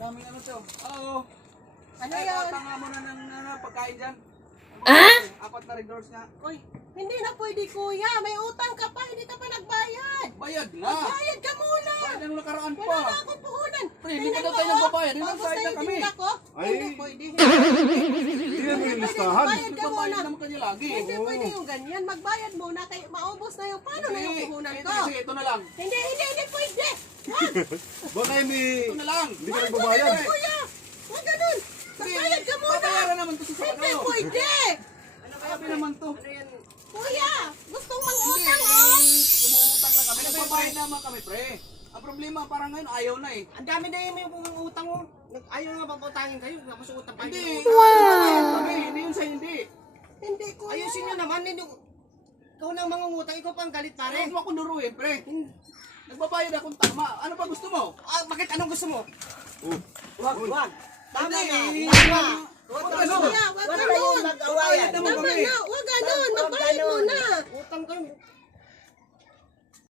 Daming ano to. Oo. Ano Ay, yan? tanga mo na ng pagkain dyan. Ah? Apat na red doors nga. Uy, hindi na pwede kuya. May utang ka pa, hindi ka pa nagbayad. Bayad na. Magbayad ka muna. Bayad na nung nakaraan Wala na pa. akong puhunan. Pre, hindi ka daw tayo nagbabayad. Hindi Tapos nagbayad na yung kami. tinda ko. Ay. Hindi pwede. Hindi yan yung listahan. Magbayad ka muna. Nagbabayad naman kanya lagi. Hindi pwede yung ganyan. Magbayad muna. Kaya maubos na yung paano na yung puhunan ko. Sige, ito na lang. Hindi pwede. Baka hindi. Ito na lang. Hindi ka Wag nagbabayad. ganun, kuya. Wag ganun. Magbayad ka muna. Babayaran naman to sa Hindi ano. pwede. Sabi naman to. Kuya, gustong Hindi, mangutang oh. umutang lang kami. Nagbabayad naman kami, pre. Ang problema, parang ngayon, ayaw na eh. Ang dami na yung utang mo. Ayaw nga paputangin kayo. Tapos utang pa Hindi. yun. Kami, hindi yun sa hindi. Hindi kuya. Ayusin nyo naman. Ikaw nang mangungutang. Ikaw pang galit pare. Huwag mo akong luruin, pre. Nagbabayad akong tama. Ano pa gusto mo? Ah, bakit anong gusto mo? Wag. Tama na. Hindi. Tama. Huwag ano. Kuya, wag Wag ganun. kayong mag-awayan. Nagbabayad naman Tama kami. na, wag ganun. Magbayad muna. Utang kayo.